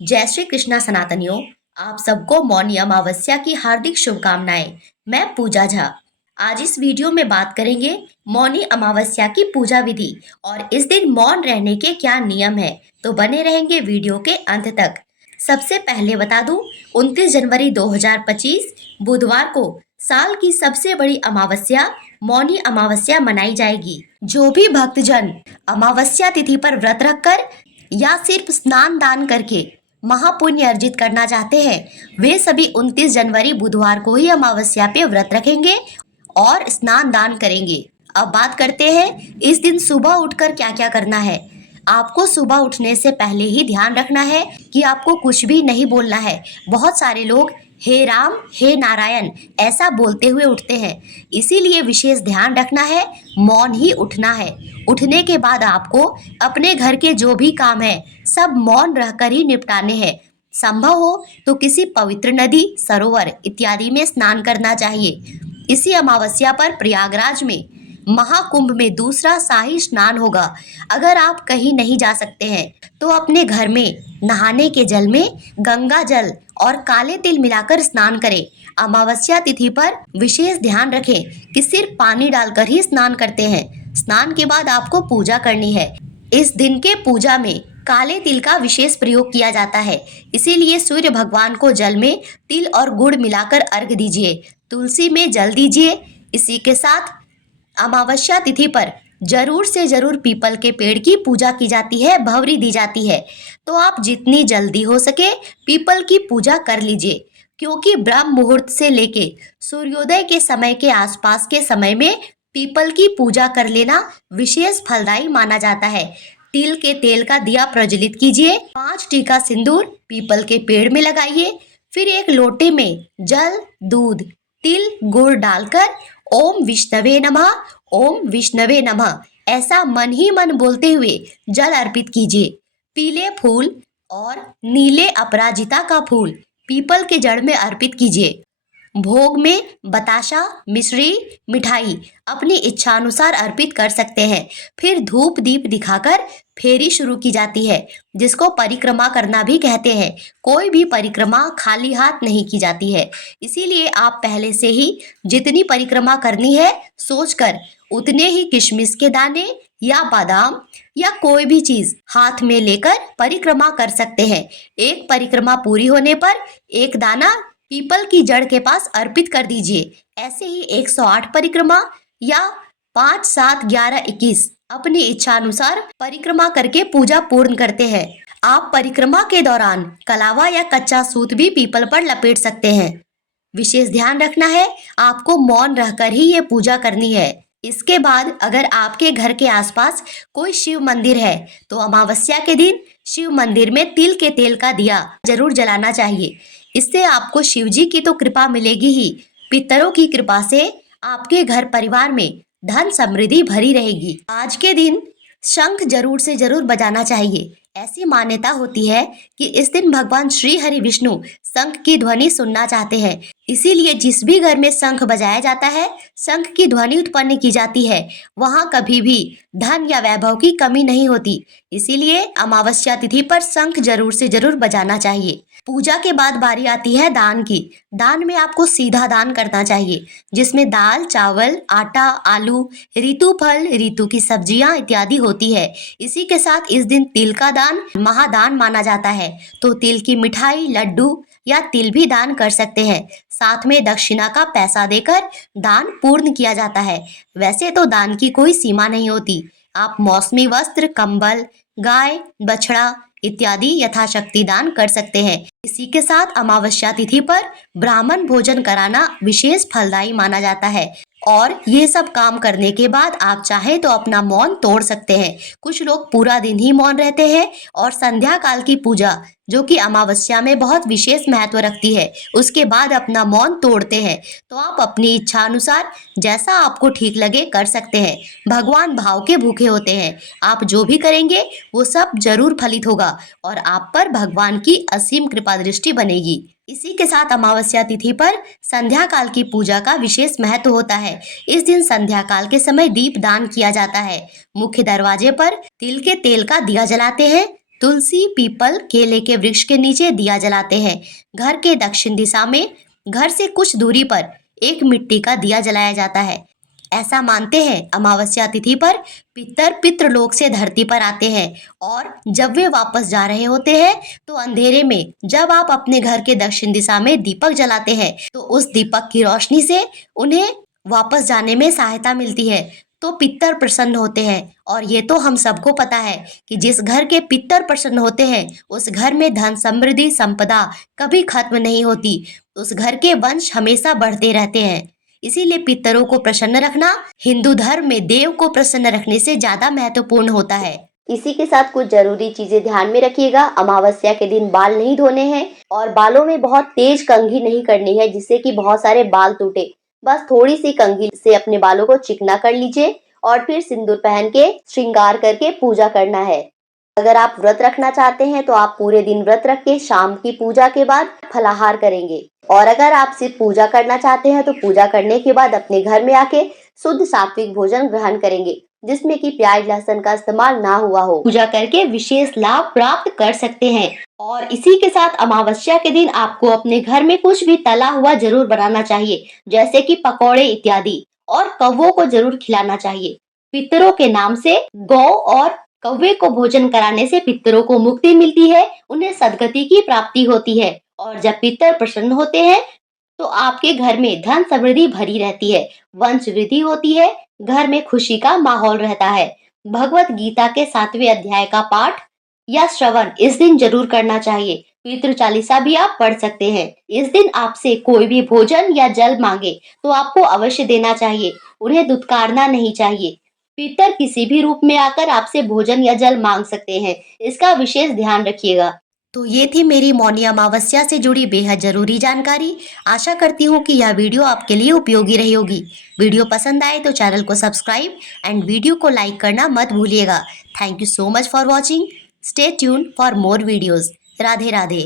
जय श्री कृष्णा सनातनियों। आप सबको मौनी अमावस्या की हार्दिक शुभकामनाएं। मैं पूजा झा। आज इस वीडियो में बात करेंगे मौनी अमावस्या की पूजा विधि और इस दिन मौन रहने के क्या नियम है। तो बने रहेंगे वीडियो के अंत तक। सबसे पहले बता दूं, 29 जनवरी 2025 बुधवार को साल की सबसे बड़ी अमावस्या मौनी अमावस्या मनाई जाएगी। जो भी भक्तजन अमावस्या तिथि पर व्रत रखकर या सिर्फ स्नान दान करके महापुण्य अर्जित करना चाहते हैं, वे सभी 29 जनवरी बुधवार को ही अमावस्या पे व्रत रखेंगे और स्नान दान करेंगे। अब बात करते हैं इस दिन सुबह उठकर क्या क्या करना है। आपको सुबह उठने से पहले ही ध्यान रखना है कि आपको कुछ भी नहीं बोलना है। बहुत सारे लोग हे राम हे नारायण ऐसा बोलते हुए उठते हैं, इसीलिए विशेष ध्यान रखना है, मौन ही उठना है। उठने के बाद आपको अपने घर के जो भी काम है सब मौन रहकर ही निपटाने हैं। संभव हो तो किसी पवित्र नदी, सरोवर इत्यादि में स्नान करना चाहिए। इसी अमावस्या पर प्रयागराज में महाकुंभ में दूसरा शाही स्नान होगा। अगर आप कहीं नहीं जा सकते हैं तो अपने घर में नहाने के जल में गंगा जल और काले तिल मिलाकर स्नान करें। अमावस्या तिथि पर विशेष ध्यान रखें कि सिर्फ पानी डालकर ही स्नान करते हैं। स्नान के बाद आपको पूजा करनी है। इस दिन के पूजा में काले तिल का विशेष प्रयोग किया जाता है, इसीलिए सूर्य भगवान को जल में तिल और गुड़ मिलाकर अर्घ दीजिए। तुलसी में जल दीजिए। इसी के साथ अमावस्या तिथि पर जरूर से जरूर पीपल के पेड़ की पूजा की जाती है, भवरी दी जाती है। तो आप जितनी जल्दी हो सके पीपल की पूजा कर लीजिए, क्योंकि ब्रह्म मुहूर्त से लेके सूर्योदय के समय के आसपास के समय में पीपल की पूजा कर लेना विशेष फलदायी माना जाता है। तिल के तेल का दिया प्रज्वलित कीजिए। 5 टीका सिंदूर पीपल के पेड़ में लगाइए। फिर एक लोटे में जल, दूध, तिल, गुड़ डालकर ओम विष्णवे नमः, ओम विष्णवे नमः ऐसा मन ही मन बोलते हुए जल अर्पित कीजिए। पीले फूल और नीले अपराजिता का फूल पीपल के जड़ में अर्पित कीजिए। भोग में बताशा, मिश्री, मिठाई अपनी इच्छा अनुसार अर्पित कर सकते हैं। फिर धूप दीप दिखाकर फेरी शुरू की जाती है, जिसको परिक्रमा करना भी कहते हैं। कोई भी परिक्रमा खाली हाथ नहीं की जाती है, इसीलिए आप पहले से ही जितनी परिक्रमा करनी है सोचकर उतने ही किशमिश के दाने या बादाम या कोई भी चीज हाथ में लेकर परिक्रमा कर सकते हैं। एक परिक्रमा पूरी होने पर एक दाना पीपल की जड़ के पास अर्पित कर दीजिए। ऐसे ही 108 परिक्रमा या 5, 7, 11, 21 अपनी इच्छा अनुसार परिक्रमा करके पूजा पूर्ण करते हैं। आप परिक्रमा के दौरान कलावा या कच्चा सूत भी पीपल पर लपेट सकते हैं। विशेष ध्यान रखना है, आपको मौन रहकर ही ये पूजा करनी है। इसके बाद अगर आपके घर के आसपास कोई शिव मंदिर है तो अमावस्या के दिन शिव मंदिर में तिल के तेल का दिया जरूर जलाना चाहिए। इससे आपको शिव जी की तो कृपा मिलेगी ही, पितरों की कृपा से आपके घर परिवार में धन समृद्धि भरी रहेगी। आज के दिन शंख जरूर से जरूर बजाना चाहिए। ऐसी मान्यता होती है कि इस दिन भगवान श्री हरि विष्णु शंख की ध्वनि सुनना चाहते हैं, इसीलिए जिस भी घर में शंख बजाया जाता है, शंख की ध्वनि उत्पन्न की जाती है, वहाँ कभी भी धन या वैभव की कमी नहीं होती। इसीलिए अमावस्या तिथि पर शंख जरूर से जरूर बजाना चाहिए। पूजा के बाद बारी आती है दान की। दान में आपको सीधा दान करना चाहिए, जिसमें दाल, चावल, आटा, आलू, ऋतु फल, ऋतु की सब्जियां इत्यादि होती है। इसी के साथ इस दिन तिल का दान महादान माना जाता है, तो तिल की मिठाई, लड्डू या तिल भी दान कर सकते हैं। साथ में दक्षिणा का पैसा देकर दान पूर्ण किया जाता है। वैसे तो दान की कोई सीमा नहीं होती। आप मौसमी वस्त्र, कंबल, गाय, बछड़ा इत्यादि यथाशक्ति दान कर सकते हैं। इसी के साथ अमावस्या तिथि पर ब्राह्मण भोजन कराना विशेष फलदायी माना जाता है। और ये सब काम करने के बाद आप चाहे तो अपना मौन तोड़ सकते हैं। कुछ लोग पूरा दिन ही मौन रहते हैं और संध्या काल की पूजा, जो कि अमावस्या में बहुत विशेष महत्व रखती है, उसके बाद अपना मौन तोड़ते हैं। तो आप अपनी इच्छा अनुसार जैसा आपको ठीक लगे कर सकते हैं। भगवान भाव के भूखे होते हैं। आप जो भी करेंगे वो सब जरूर फलित होगा और आप पर भगवान की असीम कृपा दृष्टि बनेगी। इसी के साथ अमावस्या तिथि पर संध्या काल की पूजा का विशेष महत्व होता है। इस दिन संध्या काल के समय दीप दान किया जाता है। मुख्य दरवाजे पर तिल के तेल का दिया जलाते हैं। तुलसी, पीपल, केले के वृक्ष के नीचे दिया जलाते हैं। घर के दक्षिण दिशा में घर से कुछ दूरी पर एक मिट्टी का दिया जलाया जाता है। ऐसा मानते हैं अमावस्या तिथि पर पितृलोक से धरती पर आते हैं और जब वे वापस जा रहे होते हैं तो अंधेरे में जब आप अपने घर के दक्षिण दिशा में दीपक जलाते हैं तो उस दीपक की रोशनी से उन्हें वापस जाने में सहायता मिलती है, तो पितर प्रसन्न होते हैं। और ये तो हम सबको पता है कि जिस घर के पितर प्रसन्न होते हैं उस घर में धन, समृद्धि, संपदा कभी खत्म नहीं होती। उस घर के वंश हमेशा बढ़ते रहते हैं। इसीलिए पितरों को प्रसन्न रखना हिंदू धर्म में देव को प्रसन्न रखने से ज्यादा महत्वपूर्ण होता है। इसी के साथ कुछ जरूरी चीजें ध्यान में रखिएगा। अमावस्या के दिन बाल नहीं धोने हैं और बालों में बहुत तेज कंघी नहीं करनी है जिससे कि बहुत सारे बाल टूटे। बस थोड़ी सी कंघी से अपने बालों को चिकना कर लीजिए और फिर सिंदूर पहन के श्रृंगार करके पूजा करना है। अगर आप व्रत रखना चाहते हैं तो आप पूरे दिन व्रत रख के शाम की पूजा के बाद फलाहार करेंगे। और अगर आप सिर्फ पूजा करना चाहते हैं तो पूजा करने के बाद अपने घर में आके शुद्ध सात्विक भोजन ग्रहण करेंगे जिसमें कि प्याज लहसुन का इस्तेमाल ना हुआ हो। पूजा करके विशेष लाभ प्राप्त कर सकते हैं। और इसी के साथ अमावस्या के दिन आपको अपने घर में कुछ भी तला हुआ जरूर बनाना चाहिए, जैसे कि पकौड़े इत्यादि, और कौवों को जरूर खिलाना चाहिए। पितरों के नाम से गौ और कौवे को भोजन कराने से पितरों को मुक्ति मिलती है, उन्हें सदगति की प्राप्ति होती है। और जब पितर प्रसन्न होते हैं तो आपके घर में धन समृद्धि भरी रहती है, वंश वृद्धि होती है, घर में खुशी का माहौल रहता है। भगवत गीता के 7वें अध्याय का पाठ या श्रवण इस दिन जरूर करना चाहिए। पितृ चालीसा भी आप पढ़ सकते हैं। इस दिन आपसे कोई भी भोजन या जल मांगे तो आपको अवश्य देना चाहिए, उन्हें दुत्कारना नहीं चाहिए। पितर किसी भी रूप में आकर आपसे भोजन या जल मांग सकते हैं, इसका विशेष ध्यान रखिएगा। तो ये थी मेरी मौनी अमावस्या से जुड़ी बेहद जरूरी जानकारी। आशा करती हूँ कि यह वीडियो आपके लिए उपयोगी रही होगी। वीडियो पसंद आए तो चैनल को सब्सक्राइब एंड वीडियो को लाइक करना मत भूलिएगा। Thank you so much for watching. Stay tune for more videos. Radhe Radhe.